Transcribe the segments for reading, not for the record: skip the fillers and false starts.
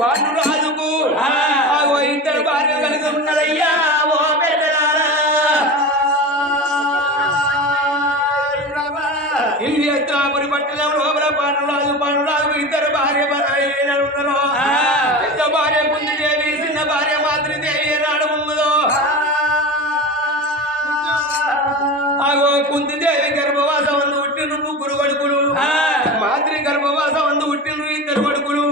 పాండురాజుకు ఇద్దరు భార్య కలిగి ఉన్నదయ్యా. ఓ పెద్దలారా ఇల్లేత్రాపురి పట్టణం లోపల పాండురాజు ఇద్దరు భార్య ఉన్నారు. పెద్ద భార్య కుంతిదేవి, చిన్న భార్య మాతృదేవి ఏనాడు ఉన్నదో కుంతిదేవి గర్భవాసం అందు పుట్టిన ముగ్గురు కొడుకులు, మాతృ గర్భవాసం అందు పుట్టిన ఇద్దరు కొడుకులు.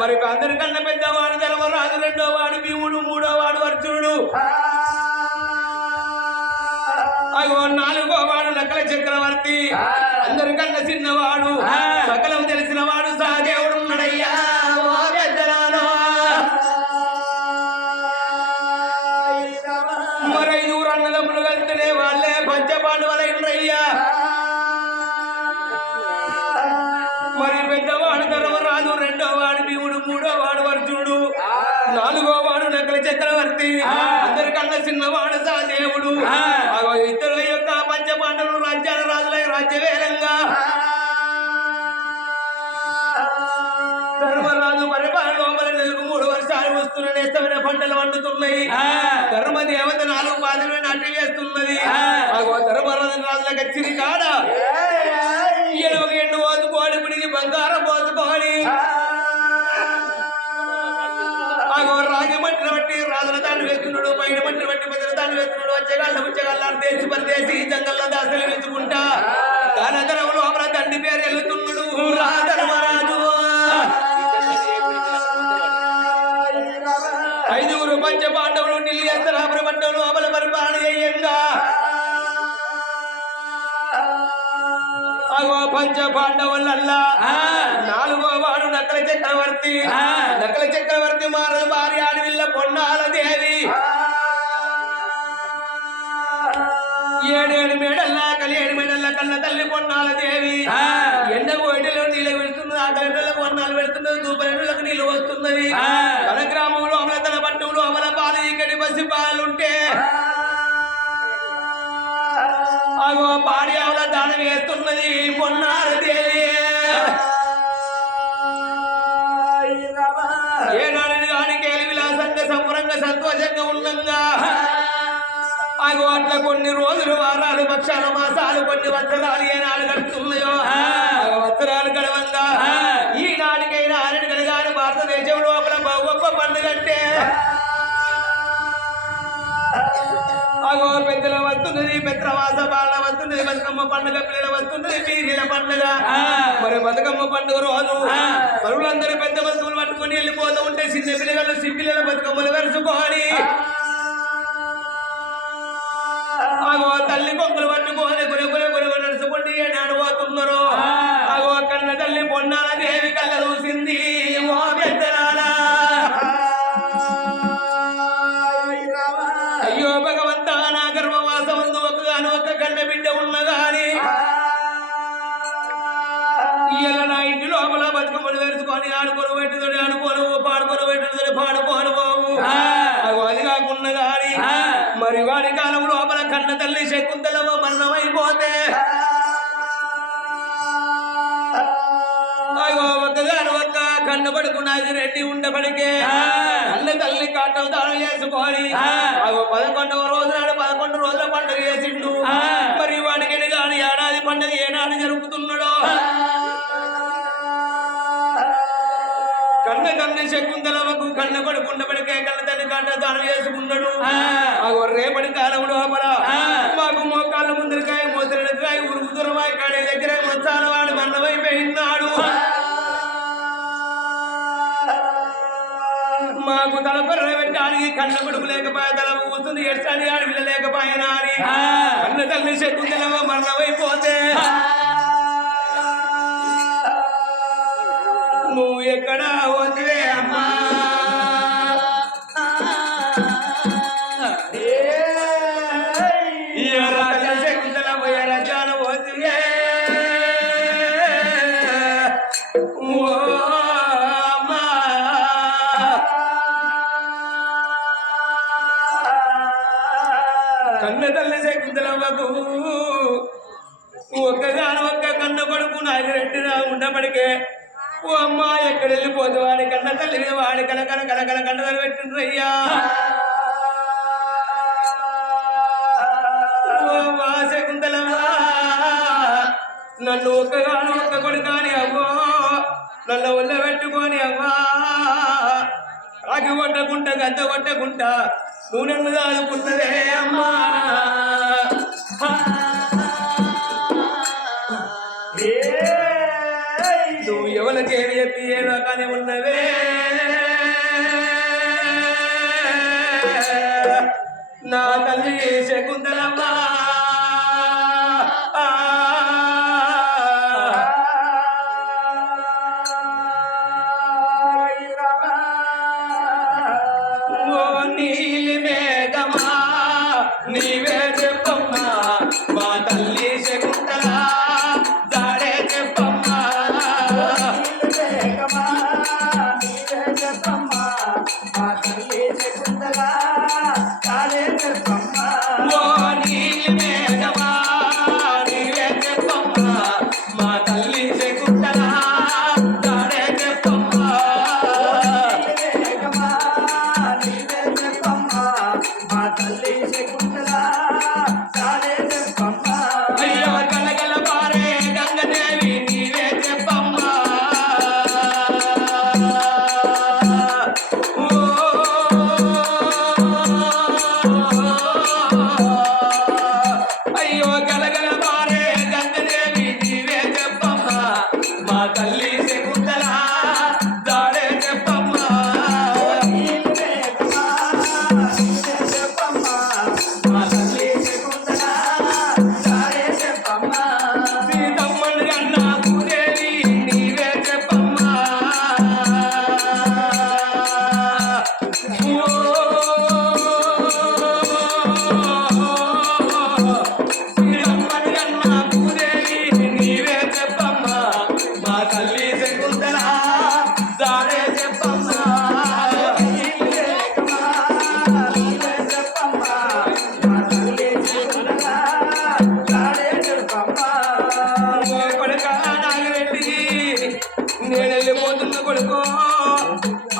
మరి అందరికన్నా పెద్దవాడు ధర్మరాజు, రెండో వాడు భీముడు, మూడో వాడు అర్జునుడు, నాలుగో వాడు నకల చక్రవర్తి, అందరికన్నా చిన్నవాడు సకలం తెలిసిన వాడు సహదేవుడు ఉన్నాడయ్యా. మరి 5 అన్నదమ్ములు కలిస్తేనే వాళ్ళే పంచపాండవులయ్యా. మరి పెద్దవాడు ధర్మరాజు, రెండో వాడు భీముడు, మూడో వాడు అర్జునుడు, నాలుగో వాడు నకల చక్రవర్తి, అందరికన్నా చిన్నవాడు సహదేవుడు. ఇద్దరు యొక్క పంచపాండవులు రాజ్యాల రాజులై రాజ్యవేలంగా ధర్మరాజు పరిపాలన లోపల నెలకు 3 వర్షాలు వస్తున్న నేస్తమైన పంటలు వండుతున్నాయి. ధర్మదేవత 4 పాదమే నాటి వేస్తున్నది. ధర్మరాజు రాజుల కచ్చిరి కాడ ఎడవకి ఎండు పోతుకోవాలి, పుడికి బంగారం పోతుకోవాలి. రాజమండ్రి బట్టి రాజుల తాను వేస్తున్నాడు, బయట మంత్రి బట్టి ప్రజల తాను వేస్తున్నాడు. వచ్చేగాళ్ళ దేశ పరదేశి జంగల్లో దాసలు వేసుకుంటా దానగరం లోపల తండ్రి పేరు వెళ్తున్నాడు ధర్మరాజు. 5 పంచపాండవులు ఢిల్లీ పట్టణంలో అమల పరిపాలన చేయంగా పంచపాండవులల్లా 4వ వాడు నకల చక్రవర్తి. నకల చక్రవర్తి మారల భార్య అడవిల్ల పొన్నాల దేవి. 7 మేడల్లా 7 మేడల్ల కన్న తల్లి పొన్నాల దేవి. ఎండ కోయిటలో నీళ్ళు పెడుతున్నది, ఆకలిలకు అన్నాలు పెడుతున్నది, దూపరెండులకు నీళ్లు వస్తున్నది. తన గ్రామంలో అమల తన పట్టణంలో అమల పాలు ఇక్కడి బసి పాలుంటే పాడి ఆవుల దానం వేస్తున్నది పొన్నాల దేవి. ఏనాడని కానీ కేలి విలాసంగా సంబరంగా సంతోషంగా ఉండంగా అట్లా కొన్ని రోజులు, వారాలు, పక్షాల మాసాలు, కొన్ని వత్సరాలు ఏనాడు గడుస్తున్నాయో వత్సరాలు గడవంగా ఈనాటికైనా ఆనటి గడగాని భారతదేశం లోపల గొప్ప పండుగ అంటే పెద్దల వస్తున్నది, పెత్రవాస బాల వస్తున్నది, బతుకమ్మ పండుగ పిల్లల వస్తున్నది, పీరీల పండుగ. మరి బతుకమ్మ పండుగ రోజు పరువులందరూ పెద్ద బతుకులు పట్టుకుని వెళ్ళిపోతూ ఉంటే చిన్న పిల్లలు సిపిల్లల బతుకమ్మలు వెరుచుకోవాలి. తల్లి కొంగులు పట్టుకోని గురె నడుచుకుంటే ఏనాడు పోతున్నారు. కన్న తల్లి పొన్నాల దేవి కళ్ళ చూసింది. ఓ పెద్దలారా, అయ్యో భగవంతా, నా గర్భవాసం అందు ఒక్క కన్న బిడ్డ ఉన్నగాని ఇలా నా ఇంటి లోపల బతుకమ్మలు వేసుకొని ఆడుకోను పెట్టితోటి ఆడుకోను, పాడుకోను పెట్టితోటి పాడుకోను బాబు. అది కాకుండా గాని మరి వాడి కాలం లోపల కన్న తల్లి శకుంతలవ మరణమైపోతే ఒక్కగాను ఒక్క కన్న పడుకున్నది రెడ్డి ఉండబడికే కన్న తల్లి కాటం చేసుకొని 11వ రోజు నాడు 11 రోజుల పండుగ చేసిండు. మరి వాడికి కానీ ఏడాది పండుగ ఏనాడు జరుపుతున్నాడో కన్న తండ్రి శకుంతలవకు కన్న కొడుకు ఉండబడికే కన్న తండ్రి కంట దానం చేసుకున్నాడు. రేపటి కాలం లోపల మాకు మోకాళ్ళ ముందరకాయ మోసరికాయ ఉరుగు దూరమాయ కాడే దగ్గర మొత్తాల వాడు మన్నమైపోయినాడు. మాకు తలపర్ర పెట్టడానికి కన్న కొడుకు లేకపోయా తల కూర్చుంది ఎడ్చాడి ఆడపిల్ల లేకపోయినా అని కన్న తల్లి శకుంతలవ మరణమైపోతే నువ్వు ఎక్కడ వదిలే అమ్మా శకుంతలవ ఎరజాన వదిలే కన్న తల్లి శకుంతలవ్వకు ఒక్కగాను ఒక్క కన్న కొడుకు నాగిరెడ్డిగా ఉండబడికే ఓ అమ్మ ఎక్కడ వెళ్ళిపోతే వాడి కన్న తల్లి వాడి కలకల కలకల కండలు పెట్టిండ్రయ్యా. శకుంతలవ్వా నన్ను ఒక్కగాను ఒక్క కొడుకాని అవ్వో నన్ను ఒళ్ళ పెట్టుకొని అవ్వా రాగి కొట్టకుంటా గద్ద కొట్టకుంటా నువ్వు నన్ను దాదుకుంటదే అమ్మా. నువ్వు ఎవరికేమి చెప్పి ఏ రకానే ఉన్నవే నా తల్లి శకుంతలవ్వా నీవే చెప్పమ్మా మా తల్లి శకుంతల దాడే చెప్పమ్మా నీవే చెప్పమ్మా మా తల్లి శకుంతల దాడే చెప్పమ్మా ఓ నీలి మేఘమా నీవే చెప్పమ్మా మా తల్లి శకుంతల దాడే చెప్పమ్మా మేఘమా నీవే చెప్పమ్మా మా తల్లి శకుంతల అయ్యో కలగల పారే గంగదేవి నీవే చెప్పమ్మా అయ్యో కలగల పారే గంగదేవి నీవే చెప్పమ్మా మా తల్లి శకుంతల దాడే చెప్పమ్మా నేను వెళ్ళిపోతున్న కొడుకో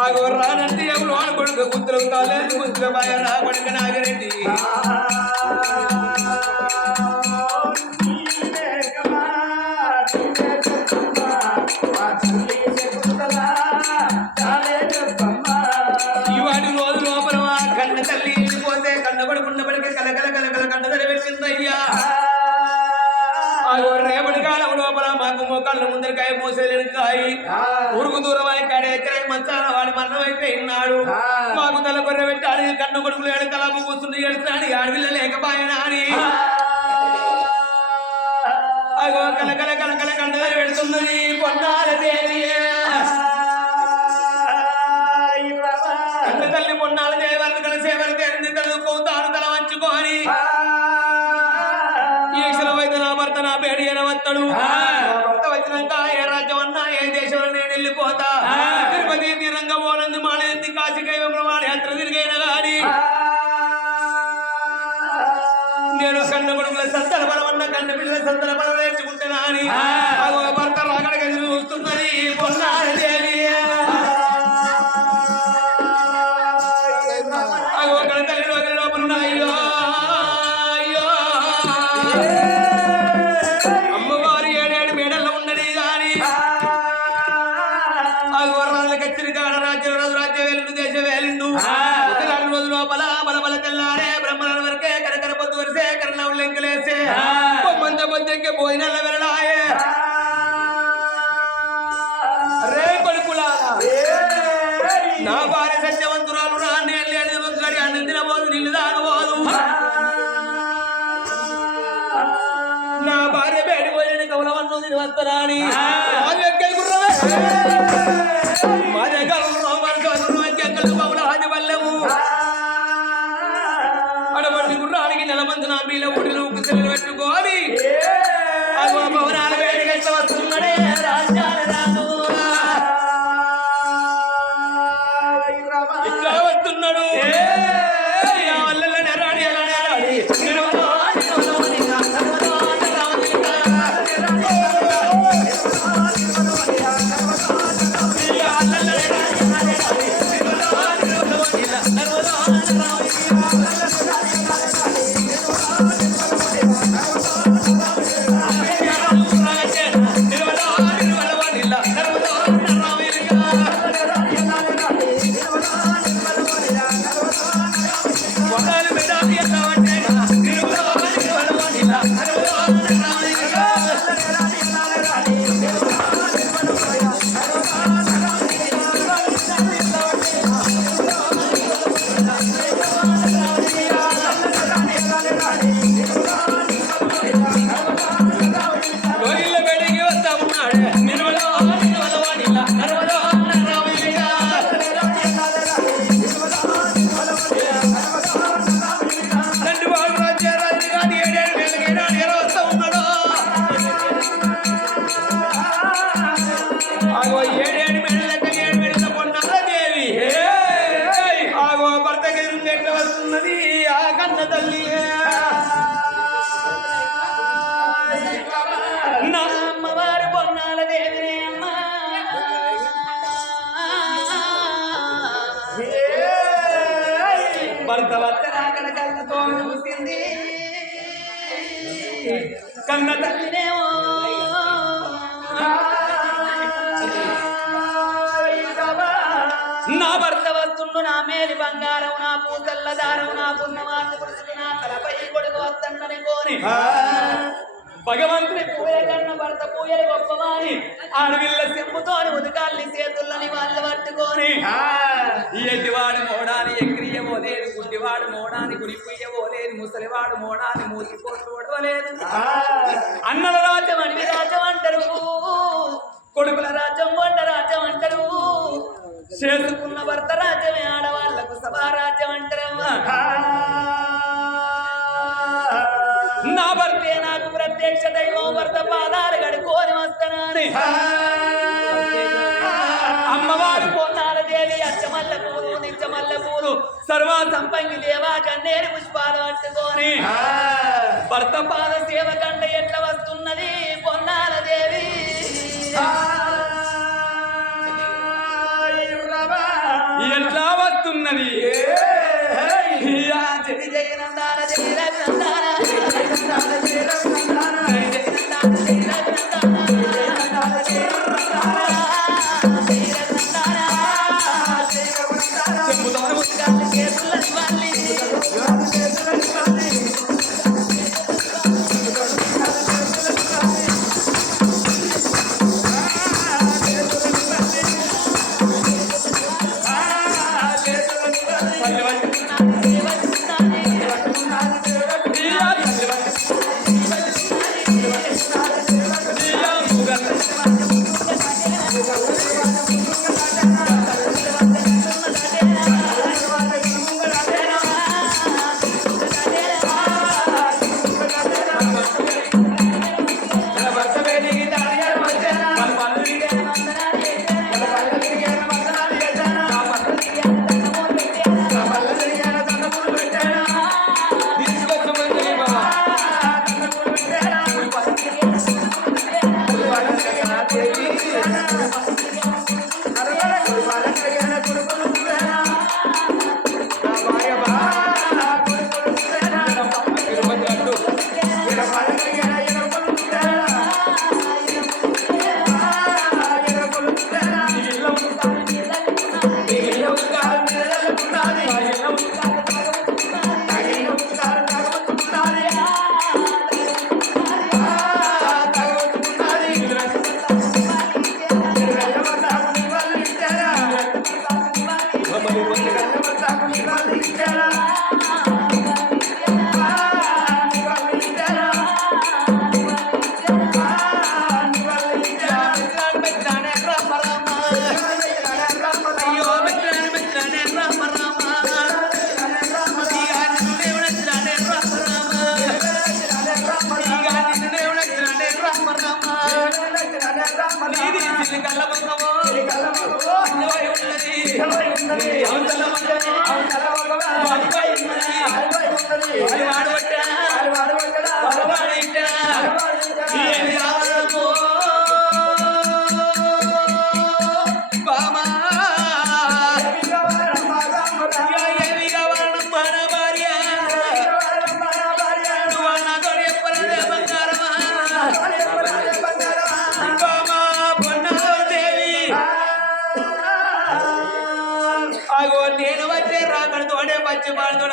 ఆగో రానంటే ఎవరు వాడు కొడుకు గుర్తులు కాలేదు గుర్తుల బాయ రా కొడుకు నాగిరెడ్డి ఇవాటి రోజు లోపల కన్న తల్లి వెళ్ళిపోతే కన్న కొడుకున్నప్పటికీ కలకల కలకల కంట తెరవేసిందయ్యా. రేపటి కాలం లోపల మాకు మోకాళ్ళ ముందరికాయ మోసేకాయ ఉరుకు దూరమై కాడే ఎక్కడే మంచాల వాడి మరణమైపోయినాడు. మాకు తల కొర్ర పెట్టాలి కన్న కొడుకులు ఏడు తలకు కూర్చుని ఏడుస్తాడు ఆడపిల్ల లేకపోయినా అని అగో కలకల కలకల కంటలు పెడుతున్నది పొన్నాల దేవి కన్న తల్లి పొన్నాల దేవరు కలిసేవరు తేరింది తలుపుతాను తల వంచుకొని భర్త నా పేరు ఎనవత్తడు భర్త వచ్చినాక ఏ రాజ్యం అన్నా ఏ దేశంలో నేను వెళ్ళిపోతా తిరుపతి తీరంగా పోనంది మానేంది కాశీకైవంలో వాడి హత్ర తిరిగైన గాని నేను కన్న కొడుకుల సంతల బలమన్న కన్న పిల్లల సంతల బలం నేర్చుకుంటున్నా అని భర్త రాకడికి ఎదురు చూస్తున్నది పొన్నాల దేవి అగో తల్లి లోపల అయ్యో అయ్యో అమ్మవారు 7 మేడల్లో ఉన్నది కానీ అగో రాజుల కచ్చిరి కాడ రాజ్యం వేలుండు దేశం వేలిండు 4 రోజుల లోపల బలబల తెల్లారే బ్రహ్మణ వరకే కరకర పొద్దు వరిసే కరణం లెంకలేసే మంద పొద్దుకే భోజనాల వెళ్ళాయే నా భార్య సత్యవంతురాలు రాడి అన్నందిన పోదు నీళ్ళు తాగబోదు నా భార్య బయటకు పోయిన కమలవన్ను తిని వస్తారాని మా దగ్గర బాబుల హాజీ పల్లెము అడవంటి గుర్రానికి నెలమంది నా మీల ఊడిలో ఉక్కుసెలు పెట్టుకోని భవనాల బయటకు ఎట్లా వస్తున్నాడే రాజ్యాల రాజు ఇట్లా వస్తున్నాడు కన్న తల్లినేమో నా భర్త వస్తుండు నా మేలి బంగారం నా పూతల్ల దారం నా పుణ్యమాత పురుషుడు నా తలపై కొడుకు వస్తుండని కోరి భగవంతుని పూయ కన్న భర్త పూయలు గొప్పవాని ఆడవిల్ల సెంపుతోని ఉదకాల్ని చేతుల్లని వాళ్ళు పట్టుకొని ఎడ్డివాడు మోడాని ఎక్రియవోలేదు గుడ్డివాడు మోడాని గురిపుయ్యవోలేదు ముసలివాడు మోడాని మూతిపోటు ఓడవలేదు అన్నల రాజ్యం అడవి రాజ్యం అంటారు కొడుకుల రాజ్యం వంట రాజ్యం అంటారు చేసుకున్న భర్త రాజ్యమే ఆడవాళ్లకు సభా రాజ్యం అంటారమ్మా నా భర్తే నాకు ప్రత్యక్ష దైవం భర్త పాదాలు గడుకోని వస్తానని అమ్మవారు పొన్నాల దేవి అచ్చమల్ల పూలు నిత్యమల్ల పూలు సర్వ సంపంగి దేవా కన్నేరు పుష్పాలు పట్టుకొని భర్త పాద సేవ కంట ఎట్లా వస్తున్నది పొన్నాల దేవి ఎట్లా వస్తున్నది జగనందాన జగనందాన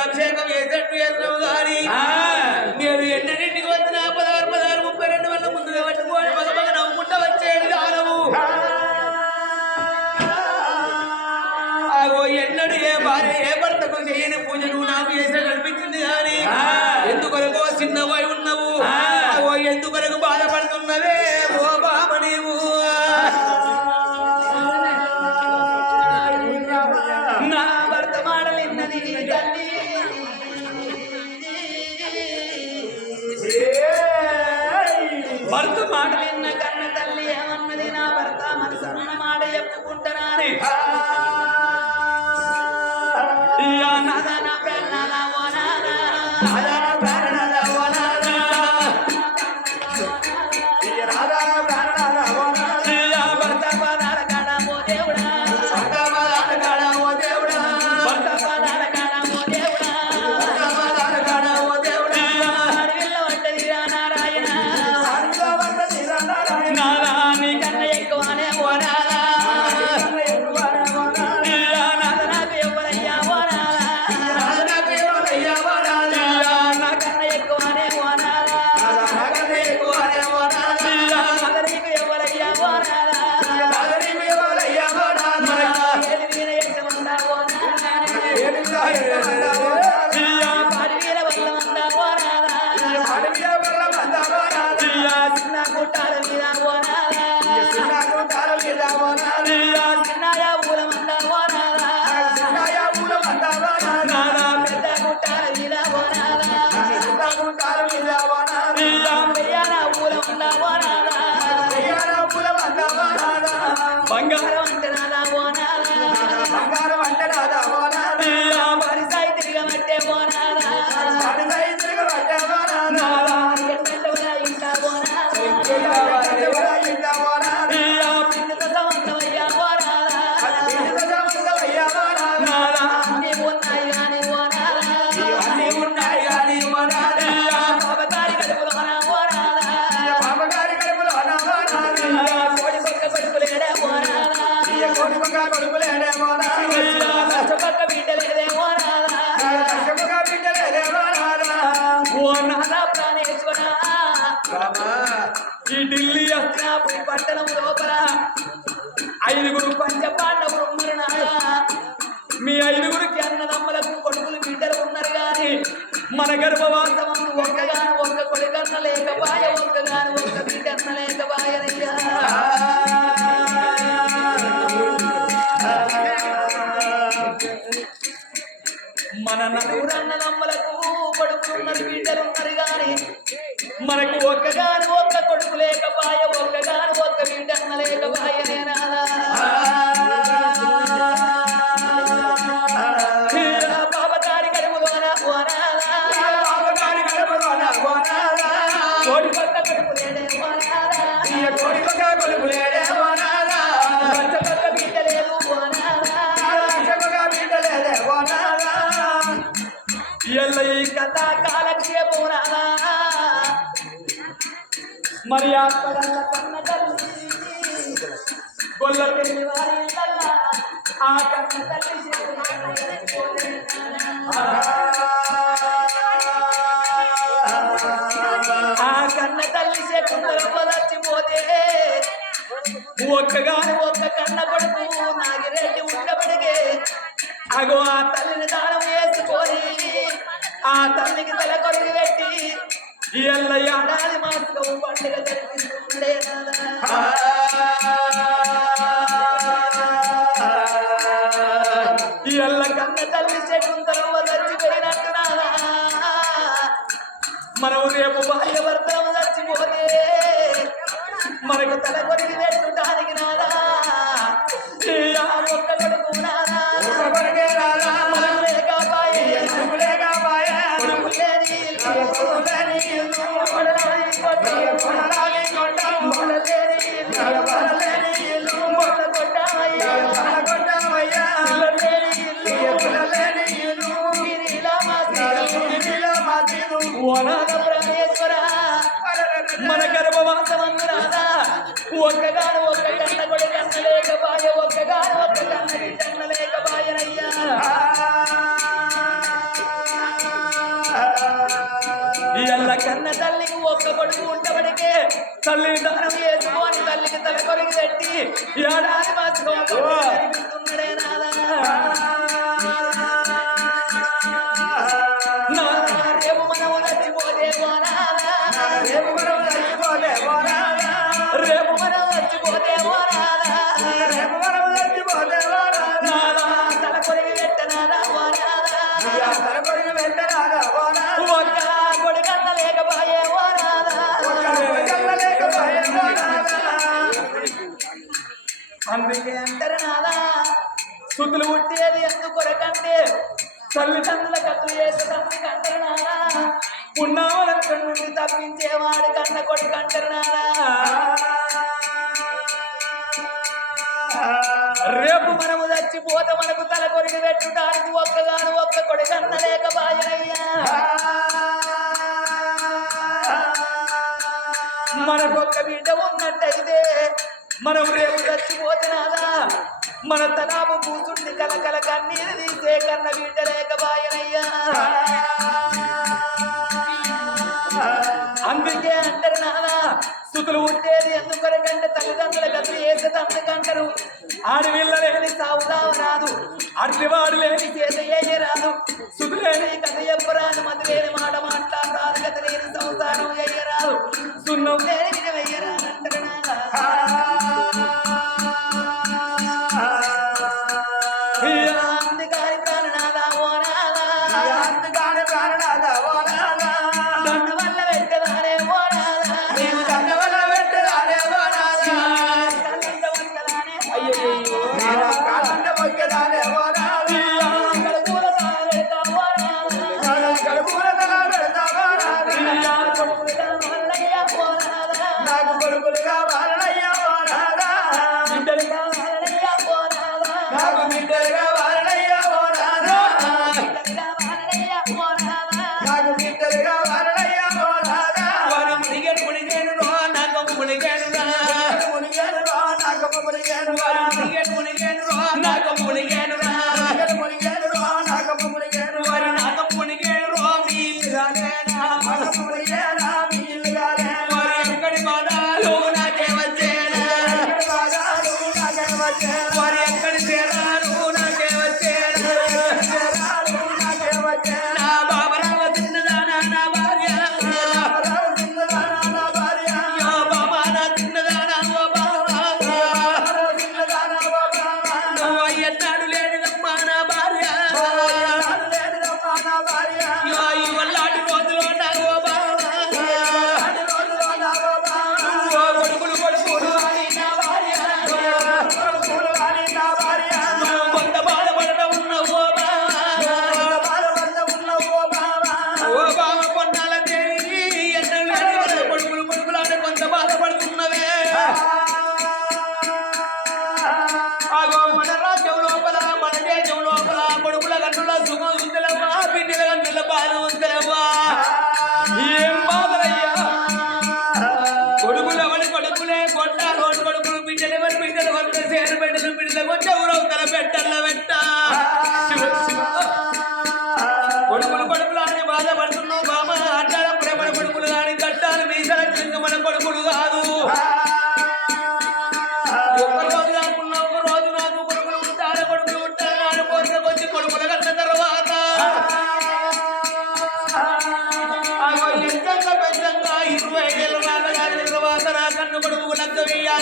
అభిషేకం చేసేట్టు చేసినావు కానీ నేను ఎన్నింటికి వచ్చిన 16, 32 వల్ల ముందుగా పట్టుకోవాలి పగపగ నవ్వుకుంటా వచ్చేది దానవు ఎన్నడు ఏ భార్య ఏ భర్తకు చేయని పూజ నువ్వు నాకు చేసే కనిపించింది కానీ ఎందుకొరకు చిన్నవై ఉన్నావు ఎందుకొరకు బాధపడుతున్నవే ఓ బాబ నీవు నా భర్త మాటలిన్నది తల్లి భర్త మాట విన్న కన్న తల్లి ఏమన్నది నా భర్త మనసున్న మాట చెప్పుకుంటున్నాను బంగారం అంటే నాదా బంగారం అంటే నాదా పరిసాయి తిరగబట్టే పోనాదా ఈ ఢిల్లీ అస్తినాపురి పట్టణం లోపల 5 పంచపాండవులు ఉన్నారు నాయన మీ 5 అన్నదమ్ములకు కొడుకులు బిడ్డలు ఉన్నారు కానీ మన గర్భవాసవం ఒక్కగాను ఒక్క కొడుకన్న లేకపాయ ఒక్కగాను ఒక్క బిడ్డన్న లేకపాయనయ్యా మన 4 అన్నదమ్ములకు కొడుకులున్నారు బిడ్డలున్నారు కానీ మనకు ఒక్కగాను ఒక్క కొడుకు లేకపాయ ఒక్కగాను ఒక్క బిడ్డన్న లేకపాయనేనా బాబగారి కడుపులోన కోడి పక్క కొడుకు లేడే పక్క బిడ్డ లేదు ఎల్ల ఈ కథ కాలక్షేపం రాదా మరి ఆ కన్న తల్లి గొల్ల పెళ్లి వారి ఆ కన్న తల్లి ఒక్కగాని ఒక్క కన్న కొడుకు నాగిరెడ్డి ఉండబడిగే అగో ఆ తల్లిని దానం వేసుకొని ఆ తల్లికి తల కొరికి పెట్టి ఎల్ల ఏడాది మాసం పండుగ జరిపిస్తుండే ఎల్ల కన్న తల్లి శకుంతలమ్మ చచ్చిపోయినట్టు నాదా మనం రేపు భార్య భర్తలు చచ్చిపోతే మనకు తల కొరికి పెట్టుటానికి నాదా ఒక్క కొడుకు నాదా మనం లేకపోయే కొడుకు లేని మన గర్భవాసమందురాదా ఒక్కగాను ఒక్క కన్న కొడు కన్న లేకపాయ ఒక్కగాను ఒక్క కన్న కన్న లేకపాయనయ్యా ఎల్ల కన్న తల్లికి ఒక్క కొడుకు ఉండబడికే తల్లిని దానం చేసుకొని తల్లికి తల కొరికి పెట్టి ఏడాది మాసం జరిపిస్తున్నాడే నాదా రేపు మనము చచ్చిపోతే పోనాదా రేపు మనం చచ్చిపోతే పోనాదా తల కొరికి పెట్టనాదా పోనాదా ఒక్క కొడుకన్న లేకపాయే పోనాదా అందుకే అంటారు నాదా సుతులు పుట్టేది ఎందుకొరకంటే తల్లిదండ్రుల కత్తులు చేసే తండ్రికి అంటారు నాదా పున్నామల నుండి తప్పించేవాడు కన్న కొడుకు అంటారు నాదా రేపు మనము చచ్చిపోతే మనకు తల కొరికి పెట్టుటానికి ఒక్కగాను ఒక్క కొడుకన్న లేకపాయనయ్యా మనకొక్క బిడ్డ ఉన్నట్టయితే మనం రేపు చచ్చిపోతే నాదా మన తనాపు కూర్చుండి కలకల కన్నీరు తీసే కన్న బిడ్డ లేకపాయనయ్యా అందుకే అంటారు నాదా స్థుతులు ఉండేది ఎందుకొరకంటే తల్లిదండ్రుల గతులు వేసే తండ్రికంటారు ఆడవిళ్ళ లేని సాగుదావ రాదు అట్లివాడు లేని చేత ఏ రాదు స్థుతు లేని కథ చెప్పరాదు మతి లేని మాట మాట్లాడరాదు కథ లేని సంసారం ఎయ్యరాదు సున్నం లేని విని వెయ్యరాదు అంటారు నాదా అందుకాని ప్రాణనాదా ఓ నాదా దండ వల్ల పెట్టదానే ఓ నాదా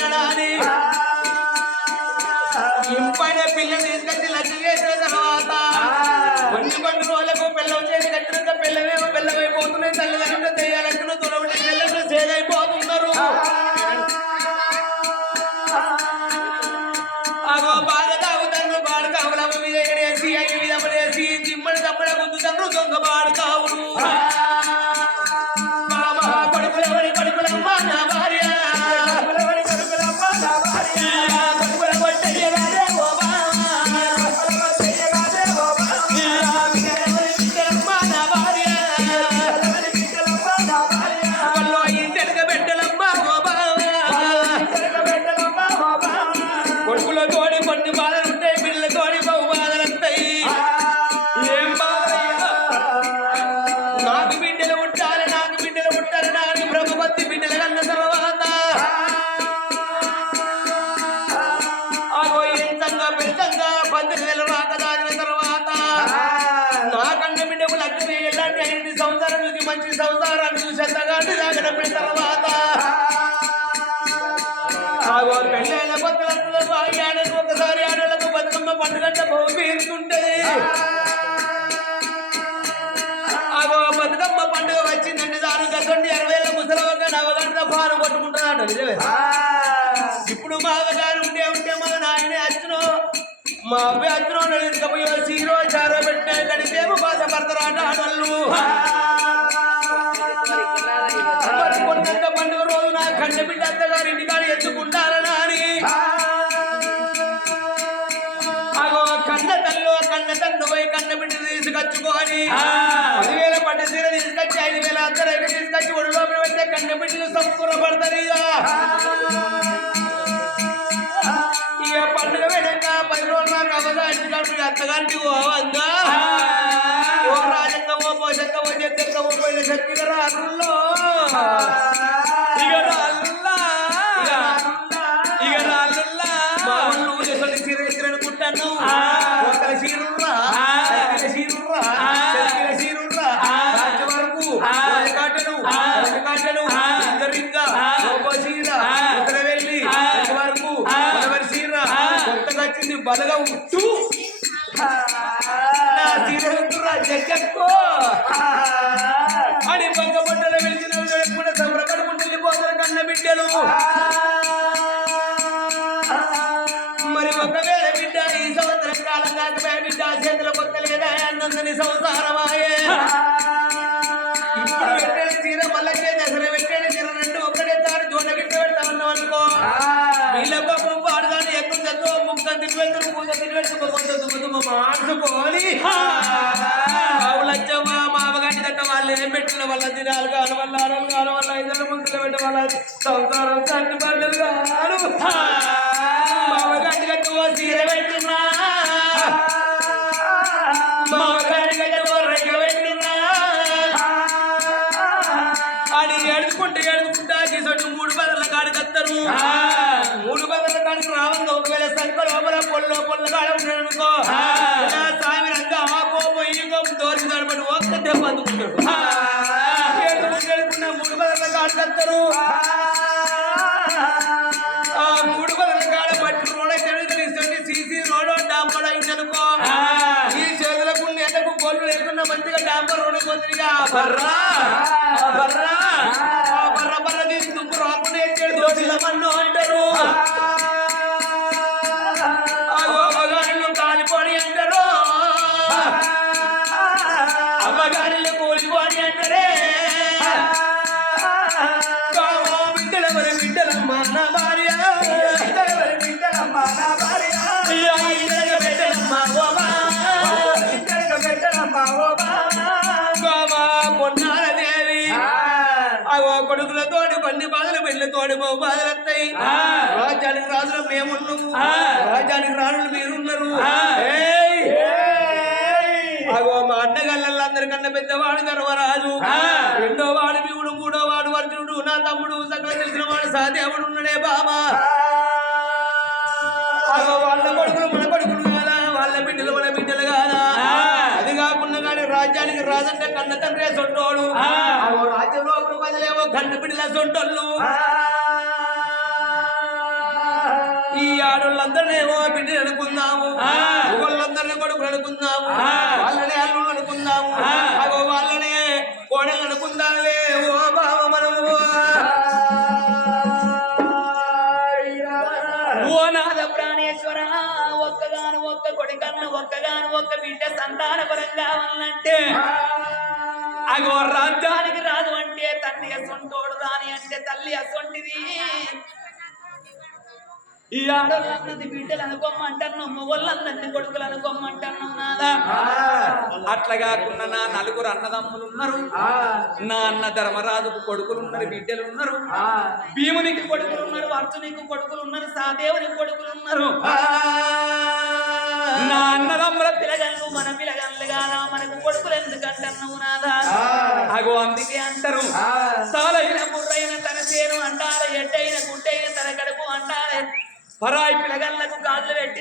చేయాలని ఇంపైన పిల్లని తీసుకొచ్చి లగ్నం చేసిన తర్వాత కొన్ని రోజులకు పిల్లం చేసి కట్టినంత పిల్లమేమో పిల్లమైపోతున్నాయి. తల్లిదండ్రులు చేయాలంటున్న తొలగటి పిల్లలు చేదైపోతున్నారు. అగో బాగా తాగుతారు బాడు కావులు అవి మీద ఎగడేసి అవి మీద పడేసి దిమ్మడి తమ్మడ గుద్దుతారు దొంగ బాడు కావులు. బాబా కొడుకులవడి కొడుకులమ్మ నా భార్య కొడుకులతోడి కొన్ని బాధలు ఉంటాయి, పిల్లలతోడి బహు బాధలు వస్తాయి. ఏం బాధ నాకు బిడ్డలు ఉంటారు నాకు బ్రహ్మపతి బిడ్డలు కన్న తర్వాత అగో ఎంతంగా పెద్దంగా 12,000 రాక దాగిన తర్వాత నా కన్న బిడ్డకు లగ్నం ఎలాంటి 5 సంవత్సరాల నుంచి మంచి సంసారాన్ని చూసి ఎంతగాంటి దాగిన తర్వాత ఆగో పెళ్ళైన కొత్తలకు ఆడలకు ఒకసారి ఆడలకు బతుకమ్మ పండుగంట బహు పేరుతుంటది. ఆగో బతుకమ్మ పండుగ వచ్చిందంటే దాని గంట 60 ఏళ్ళ ముసలవగా నవగంట పాలు కొట్టుకుంటున్నాడు. నిజమే. ఇప్పుడు మా అవ్వగారు ఉంటే మా నాయనే అచ్చును మా అబ్బాయి అచ్చును ఇరుకపోయి సీరో చారో పెట్టిన కడితేమో బాధపడతారాట ఆడళ్ళు. కొన్నంత పండుగ రోజు నా కన్న బిడ్డ అత్తగారు ఇంటికాడ ఎత్తుకుంటారనా అని అగో కన్న తల్లు పోయి కన్న బిడ్డ తీసుకొచ్చుకొని 10,000 పట్టు సీర తీసుకొచ్చి 5,000 అత్తరైతే తీసుకొచ్చి ఒడిలో పెడితే కన్న బిడ్డలు సంపూర్ణపడతారు. ఇక పండుగ వెనక 10 రోజులు నాకు అవదా ఇంటికాడు అత్తగారికి ఓవంగా ఓ రాజక్కవో పోషక్కవో చెత్తక్కవో పోయిన శక్తిగ రాళ్ళలో అనుకుంటాను. ఒకరి చీరుర్రా వరకు కాటను ఇందరింగా వెళ్ళి వరకు ఎవరి చీర కొత్తగా వచ్చింది బలగా ఉట్టు నా చీర జగ్గక్కో అని పక్క బట్టలు వెళ్చిన కూడా సంబరపడుకుంటూ వెళ్ళిపోతారు కన్న బిడ్డలు. మరి ఒకవేళ బిడ్డ ఈ సంవత్సరం కాలం కాకపోయా బిడ్డ చేతుల కొత్త లేదా అన్నందని సంసారమాయే. ఇప్పుడు పెట్టేది చీర మళ్ళీ దసరా పెట్టేది చీర 2 ఒకటేసారి జోట గిట్ట పెడతామన్నాం అనుకో వీళ్ళ పాపం పాడుదాన్ని ఎక్కువ చదువు ముక్కని తిరిపెట్టు పూజ తిరిపెట్టు కొంత దుమ్మ మార్చుకోని ఆవులచ్చమ్మ మామగాడి గట్ట వాళ్ళు ఏం పెట్టిన వాళ్ళ దినాలు కాని వాళ్ళ ఆడలు కాని వాళ్ళ 5 ముందులు పెట్ట వాళ్ళ సంసారం కట్టు బండలు కాను మామగాడి గట్ట ఓ చీర పెట్టినా మామగాడి గట్ట ఓ రెగ్గ పెట్టినా అని ఏడుకుంటా తీసుకుంటూ 3 బదల కాడికి వస్తారు. 3 బదల కాడికి రావంగా ఒకవేళ సంఖ లోపల పొల్ల కాడ ఉన్నాడనుకో సామి రంగా ఆ కోపం ఈ కోపం దోరి దడబడి ఒక్క దెబ్బ అందుకుంటాడు. ఏడుకున్న 3 బదల కాడికి వస్తారు. ఆ 3 బదల కాడ పట్టి రోడ్ తెలుగుతుంది సీసీ రోడ్ డాంపర్ అయిందనుకో ఈ చేతులకు నెలకు గోళ్ళు లేకుండా మంచిగా డాంపర్ రోడ్ పోతుందిగా బర్రా తీసి దుప్పు రాకుండా ఎచ్చాడు దోషిలమన్ను అంటారు. అమ్మగారిలో కాలిపోని అంటారు, అమ్మగారిలో కోలిపోని అంటారే. బిడ్డలమ్మ నా భార్య పొన్నారదేవి కొడుకులతోటి కొన్ని బాధలు పెళ్లితోటి బహు బాధలు వస్తాయి. రాజ్యానికి రాజులు మేమున్నాము, రాజ్యానికి రాజులు మీరున్నారు. అగో మా అన్నగళ్ళందరికన్నా పెద్దవాడు ధర్మరాజు, 2వ వాడు భీముడు, 3వ వాడు అర్జునుడు, నా తమ్ముడు సకల తెలిసిన వాడు సహదేవుడు ఉన్నాడే బాబా. అగో వాళ్ళ కొడుకులు మన కొడుకులు కాదా, వాళ్ళ బిడ్డలు మన బిడ్డలు కాదా. అది కాకుండా కానీ రాజ్యానికి రాజంటే కన్న తండ్రి సొంటోడు, రాజ్యంలో ప్రజలేమో కన్న బిడ్డల సొంటోళ్ళు. ఈ ఆడోళ్ళందరినేమో బిడ్డలు అనుకుందాము వాళ్ళందరినీ కొడుకులు అనుకుందాము వాళ్ళనే అల్లుళ్ళు అనుకుందాము అగో వాళ్ళనే కోడలు అనుకుందామే ఓ బావ మనము ఓ నాద ప్రాణేశ్వర ఒక్కగాను ఒక్క కొడుకన్న ఒక్కగాను ఒక్క బిడ్డ సంతాన పరంగా కావాలంటే అగో రాజ్యానికి రాదు అంటే తండ్రి అసొంటోడు రాని అంటే తల్లి అసొంటిది ఈ ఆడోళ్ళన్నది బిడ్డలు అనుకోమంటాను మొగోళ్ళందరినీ కొడుకులు అనుకోమంటాను నాదా అట్లా కాకుండా నా నలుగురు అన్నదమ్ములు ఉన్నారు నా అన్న ధర్మరాజుకు కొడుకులు ఉన్నారు బిడ్డలు ఉన్నారు భీమునికి కొడుకులు ఉన్నారు అర్జునికి కొడుకులు ఉన్నారు సాదేవునికి కొడుకులు ఉన్నారు నా అన్నదమ్ముల పిలగన్లు మన పిలగన్లు కాదా మనకు కొడుకులు ఎందుకంటున్నావు నాదా అగో అందుకే అంటారు సాలైన బుర్రైన తన చేను అంటారు ఎడ్డైన గుడ్డైన తన కడుపు అంటారు పరాయి పిలగన్లకు గాజులు పెట్టి